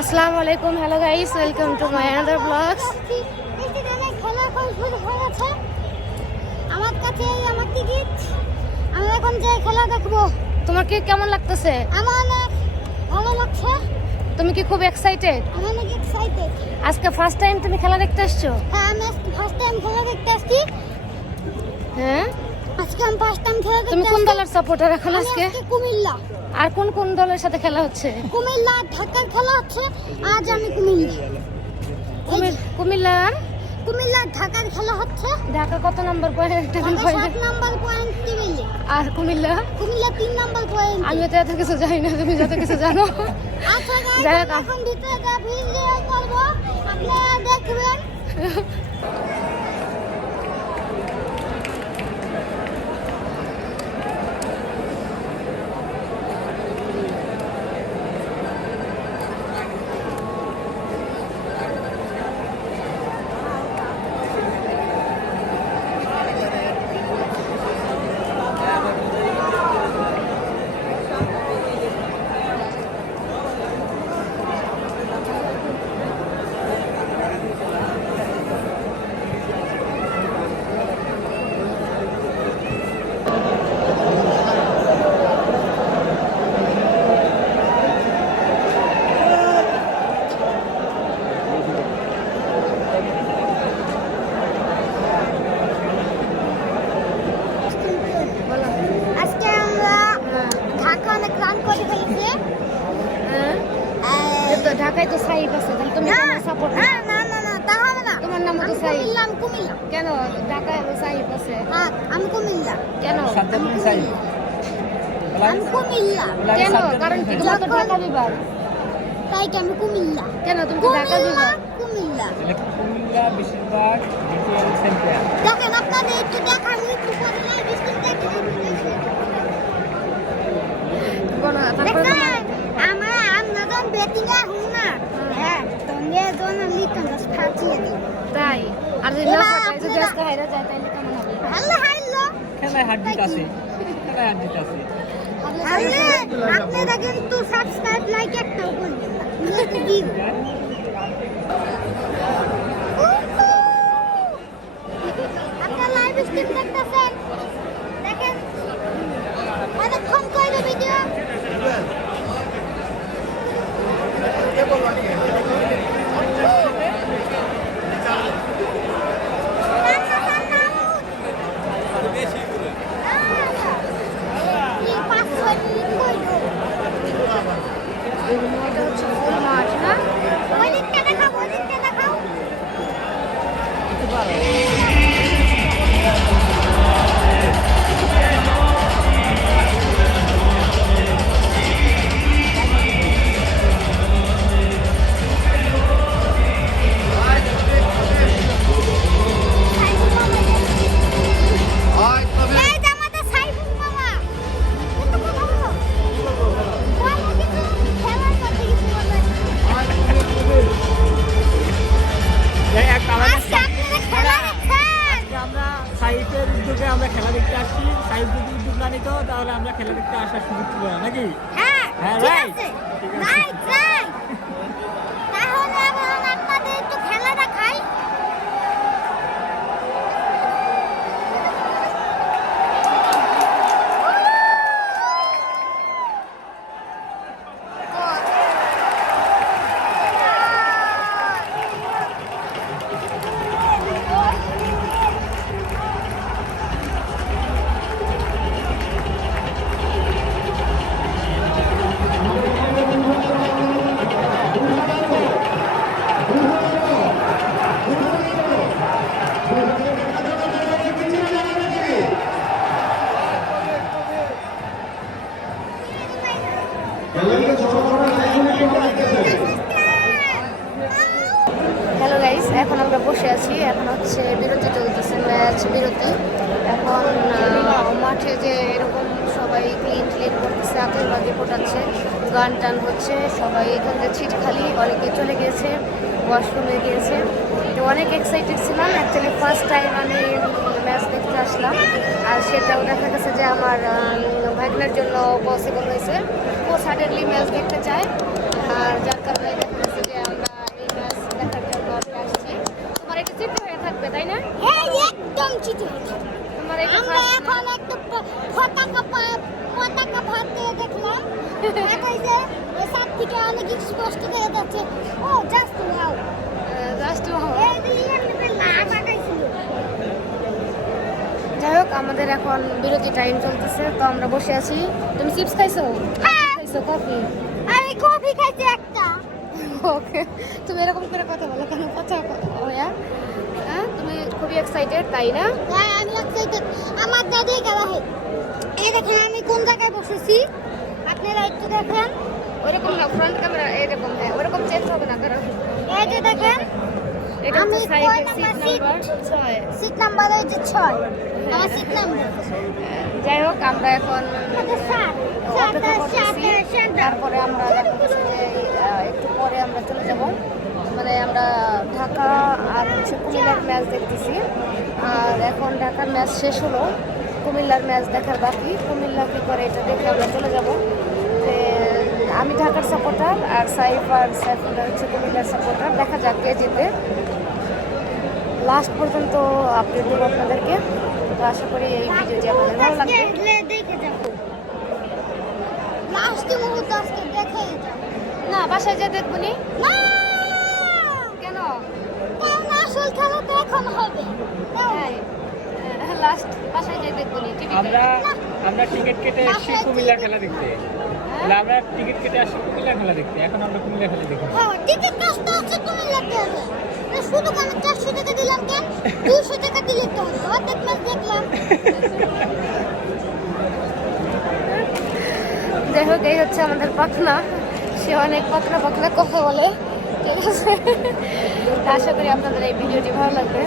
আসসালামু আলাইকুম hello guys welcome to my another blogs আমার কাছে আমার টিকিট আমি এখন যে খেলা দেখব। তোমার কি কেমন লাগতেছে? আমার অনেক ভালো লাগছে। তুমি কি খুব এক্সাইটেড আমি অনেক এক্সাইটেড আজকে ফার্স্ট টাইম তুমি খেলা দেখতে আসছো? হ্যাঁ আমি ফার্স্ট টাইম খেলা দেখতে আসছি। হ্যাঁ? আজকে আমি ফার্স্ট টাইম খেলা দেখতে তুমি কোন। দলের সাপোর্টার এখন আজকে কুমিল্লা। আর কোন কোন দলের সাথে খেলা হচ্ছে? কুমিল্লা ঢাকার খেলা হচ্ছে। আজ আমি কুমিল্লা। কুমিল্লা কুমিল্লা ঢাকার খেলা হচ্ছে। ঢাকা কত নাম্বার পয়েন্ট? সাত নাম্বার পয়েন্ট আর কুমিল্লা? কুমিল্লা তিন নাম্বার পয়েন্ট। আমি তো এত কিছু জানি না তুমি যত কিছু জানো। আচ্ছা এখন ভিতরে যা ভিডিও করব। আপনারা দেখবেন আজকে আমরা ঢাকা অনেক রান করে ফেলেছি হ্যাঁ আহ, এ তো ঢাকায় তো সাইফ আছে তাহলে তুমি না, সাপোর্ট না, না, না, না, তা হবে না। তোমার নাম তো আমি কুমিল্লা, আমি কুমিল্লা। কেন? ঢাকায় তো আছে। হ্যাঁ, আমি কুমিল্লা। কেন? সাদ্দাম বিন আমি কুমিল্লা। কেন? কারণ কি? তোমার তো ঢাকা বিভাগ। তাই কি আমি কুমিল্লা। কেন? তুমি ঢাকা বিভাগ। কুমিল্লা। কুমিল্লা বেশিরভাগ দেখেন আপনাদের একটু দেখান একটু পরে live stream দেখেন, একটু দেখেন। বলো তারপরে দেখেন, তোমার আমরা আমরা যখন ব্যাটিং এ হুঁ না হ্যাঁ তোমরা যখন লিটন দাস ফাটিয়ে দিই তাই আর যদি না এবার ফাটায় যদি আপনারা- আজকে হাইরা যায় তাহলে কেমন হবে হাল্লা হার জিত আছে। খেলায় হার জিত আছে। আপনি, আপনারা কিন্তু সাবস্ক্রাইব লাইক একটাও করবেন আপনারা লাইভ খেলা দেখছেন আমরা সাইফের উদ্যোগে আমরা খেলা দেখতে আসছি। সাইফ যদি উদ্যোগ না নিত তাহলে আমরা খেলা দেখতে আসার সুযোগ ছিল নাকি? হ্যাঁ হ্যাঁ, ঠিক আছে। এখন আমরা বসে আছি। এখন হচ্ছে বিরতি চলতেছে, ম্যাচ, বিরতি। এখন মাঠে যে এরকম সবাই ক্লিন ক্লিন করতেছে আতসবাজি ফোটাচ্ছে, গান টান হচ্ছে, সবাই এখান থেকে ছিট খালি, অনেকে চলে গিয়েছে ওয়াশরুমে গিয়েছে। তো অনেক এক্সাইটেড ছিলাম অ্যাকচুয়ালি ফার্স্ট টাইম আমি ম্যাচ দেখতে আসলাম। আর সেটাও দেখা গেছে যে আমার ভাগ্নের জন্য পসিবল হয়েছে। ও সাডেনলি ম্যাচ দেখতে চায়। আর যার কারণে দেখা গেছে স্পষ্ট দেখা যাচ্ছে। ও জাস্ট ওয়াও জাস্ট এই এমনিতে লাভ আগাইছিল যাই হোক আমাদের এখন বিরতি টাইম চলতেছে তো আমরা বসে আছি। তুমি চিপস খাইছো? হ্যাঁ। খাইছো কফি আমি কফি খাইছি একটা। ওকে তুমি এরকম করে কথা বলো কেন? কথা হইয়া হ্যাঁ তুমি খুবই এক্সাইটেড তাই না? হ্যাঁ আমি এক্সাইটেড আমার দাদি গেলা হয় এই দেখেন আমি কোন জায়গায় বসেছি? আপনারা একটু দেখেন। ওইরকম না ফ্রন্ট ক্যামেরা এরকম হ্যাঁ ওরকম চেঞ্জ হবে না কারণ এই যে দেখেন এটা হচ্ছে কয় নাম্বার সিট নাম্বার ছয়। সিট নাম্বার হচ্ছে ছয়। আমার সিট নাম্বার যাই হোক আমরা এখন সাত তারপরে আমরা যে একটু পরে আমরা চলে যাব। মানে আমরা ঢাকা আর হচ্ছে কুমিল্লার ম্যাচ দেখতেছি। আর এখন ঢাকার ম্যাচ শেষ হলো। কুমিল্লার ম্যাচ দেখার বাকি। কুমিল্লা কি করে এটা দেখে আমরা চলে যাব। আমি ঢাকার সাপোর্টার আর সাইফ আর সাইফুল্লাহ হচ্ছে কুমিল্লার সাপোর্টার দেখা যাক কে জিতে। লাস্ট পর্যন্ত আপডেট দেবো আপনাদেরকে। তো আশা করি এই ভিডিওটি আপনাদের ভালো লাগবে। না বাসায় যা দেখব নি। কেন? আসল খেলা তো এখন হবে। লাস্ট বাসায় দেখব আমরা আমরা টিকিট কেটে এসেছি কুমিল্লার খেলা দেখতে। তাহলে আমরা টিকিট কেটে আসছি কুমিল্লার খেলা দেখতে। এখন আমরা কুমিল্লার খেলা দেখি। হ্যাঁ টিকিট লাগতে হবে না শুধু চারশো টাকা দিলাম কেন? দুশো টাকা দিলে তো অর্ধেক ম্যাচ দেখলাম। যাই হোক এই হচ্ছে আমাদের পাখনা। সে অনেক পাখনা পাখনা কথা বলে। ঠিক আছে? আশা করি আপনাদের এই ভিডিওটি ভালো লাগবে।